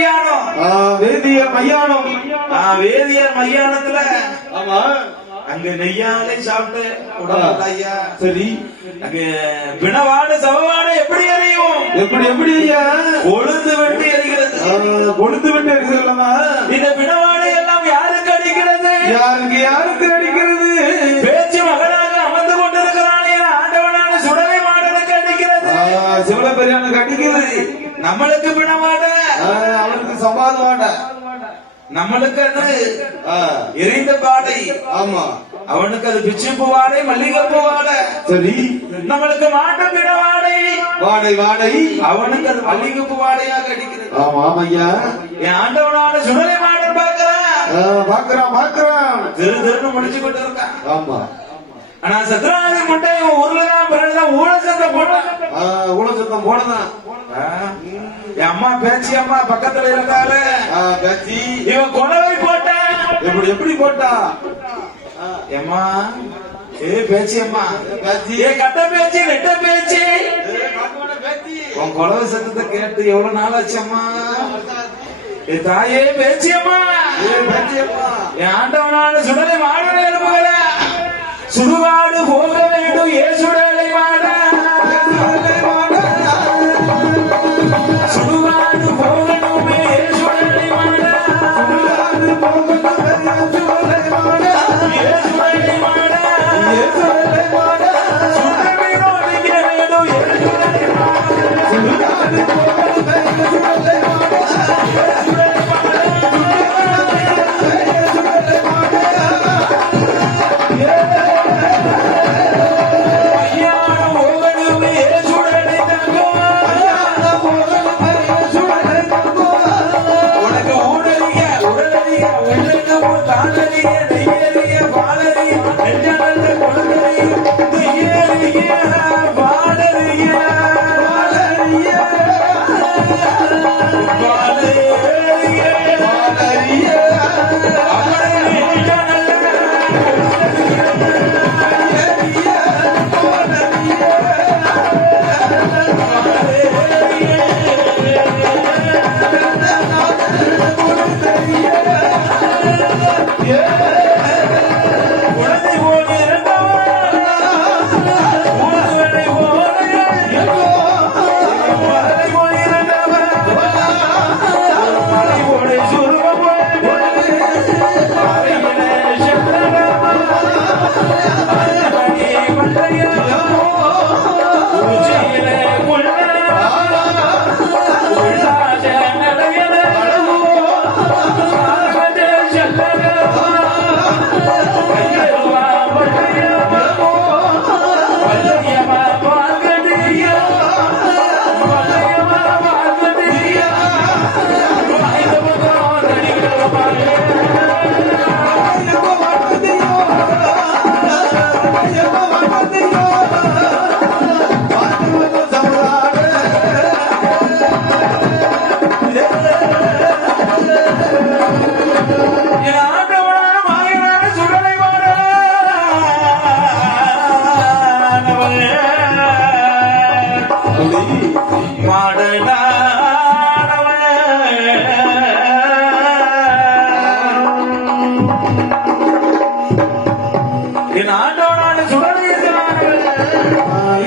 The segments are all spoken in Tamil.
மையானம் வேதியர் மையானம் வேதியர் மையானத்துல ஆமா. அங்க நெய்யாலை சாப்பிட்டு உடம்பு ஐயா சரி. அங்க பிணவாடு சவவாடு எப்படி எறியும் எப்படி எப்படி ஐயா கொழுந்து வெட்டி எறிகிறது கொளுத்து விட்டு இருக்குல்லமா இந்த பிணவாடு எல்லாம் யாருக்கு அடிக்கிறது? யாருக்கு யாருக்கு அடிக்கிறது? பேச்சு மகனாக அமர்ந்து கொண்டிருக்கிறான் ஆண்டவனான சுடலை மாடனுக்கு அடிக்கிறது. ஆ, சிவனபெரியானுக்கு அடிக்குது நம்மளுக்கு ஆ, அவனுக்கு சவாத வாட நம்மளுக்கு அது எரிந்த பாடை ஆமா. அவனுக்கு அது பிச்சிப்பு வாடை மல்லிகைப்பூ வாடை சரி. நம்மளுக்கு மாட்டு பிணவாடை. வாடை வாடை. அவனுக்கு அது மல்லிகைப்பூ வாடையாக அடிக்கிறது. ஆமா ஐயா. என் ஆண்டவனான சுடலை மாடன் பார்க்கிறான். ஆ, பாக்குறான் பாக்குறான் திரு திருன்னு முடிச்சு கொண்டு இருக்கான். ஆமா. ஆனா சத்ராதி முட்டை ஊர்ல தான் பிறகுதான் ஊழ சத்தம் போட்டான் ஆ, உலசத்தம் போனதான் என் அம்மா பேச்சி அம்மா பக்கத்துல இருந்தால. ஆ, பேச்சி. இவன் கொலவை போட்டான் எப்படி எப்படி போட்டா? ஆ, ஏம்மா ஏ பேச்சி அம்மா. பேச்சி. ஏ கட்ட பேச்சு நெட்ட பேச்சு. உன் குழவை சத்தத்தை கேட்டு எவ்வளவு நாள் ஆச்சு அம்மா? ஏ தாயே பேச்சி அம்மா. ஏ, பேச்சி அம்மா. என் ஆண்டவனான சுடலை மாட எழுப்புகிற சுடுகாடு போக வேண்டும் ஏசுடலை மாட சுடுகாடு மாட மாட குழந்தை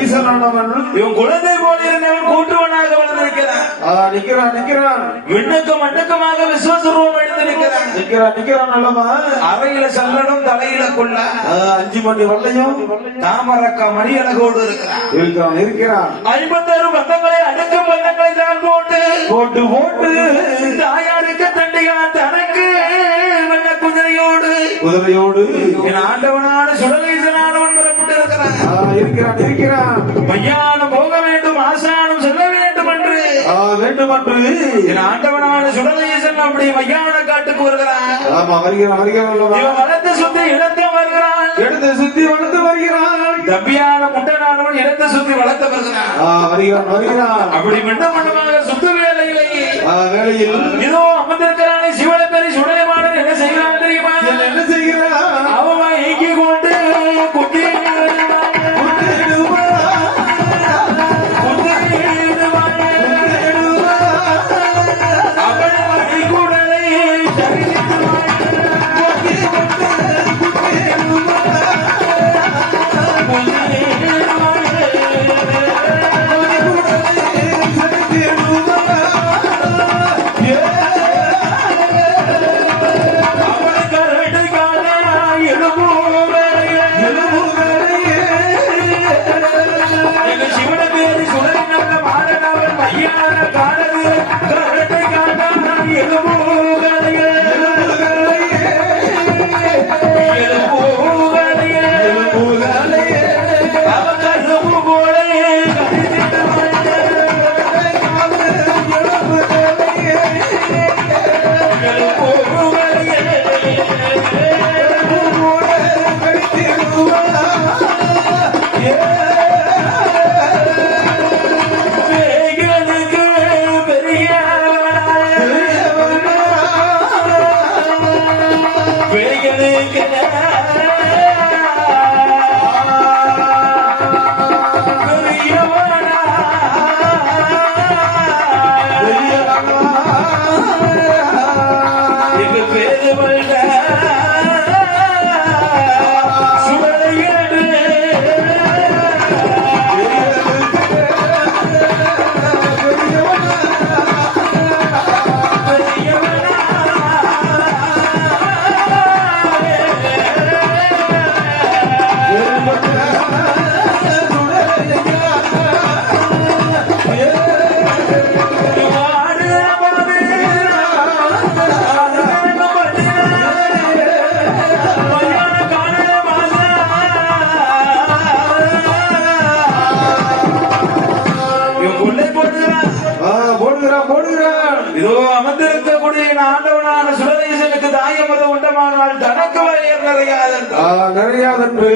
ஈசனானவன். இவன் குழந்தை போல இருந்தவன் கூட்டுவனாக வளர்ந்திருக்கிறான். நிக்கிறான் நிக்கிறான். விண்ணுக்கு மண்ணுக்குமாக விஸ்வசுருவம் எடுத்து நிற்கிறான் நிக்கிறான் நிக்கிறான் அல்லவா அறையில சல்லடம் தலையில கொள்ள. அஞ்சு மணி வல்லையும் தாமரக்கா மணி அழகோடு இருக்கிறான். இருக்கிறான் இருக்கிறான். ஐம்பத்தாறு பந்தங்களை அடுக்கும் பந்தங்களை தான் போட்டு. போட்டு போட்டு. தாயாருக்கு தண்டிகா தனக்கு வெள்ள குதிரையோடு. குதிரையோடு. என் ஆண்டவனான பெறப்பட்டு இருக்கிறான். இருக்கிறான் இருக்கிறான். என் ஆண்டவனான சுடலேசன் அப்படி மையான காட்டுக்கு வருகிறான். ஆமா வருகிறான் வருகிறான் அல்லவா இவன் வளர்த்து சுத்தி இடத்த வருகிறான். எடுத்து சுத்தி வளர்த்து வருகிறான். தம்பியான முட்டனானவன் இடத்த சுத்தி வளர்த்து வருகிறான். ஆ, வருகிறான் வருகிறான். அப்படி மிண்ட மண்டமாக சுத்து வேலையிலே ஆ, வேளையில் இதோ அமர்ந்திருக்கிறானே சிவனை பெரிய என்ன செய்கிறான் தெரியுமா? என்ன இதோ அமர்ந்திருக்கக்கூடிய ஆண்டவனான சுரதேசனுக்கு தாயமிருதம் உண்டமானால் தனக்கு வரையர் நிறையாதென்று நிறையாதென்று.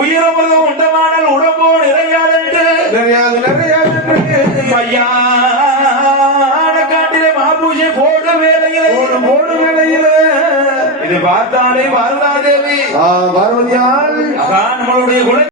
உயிரமிருதம் உண்டமானால் உடம்போ நிறையாதென்று. நிறையாது நிறையாது மையான காட்டிலே மாபூஜை போடு வேலையிலே போடு வேளையில. இது பார்த்தாலே பாரதாதேவி ஆ, பார்வதியால் நம்மளுடைய குல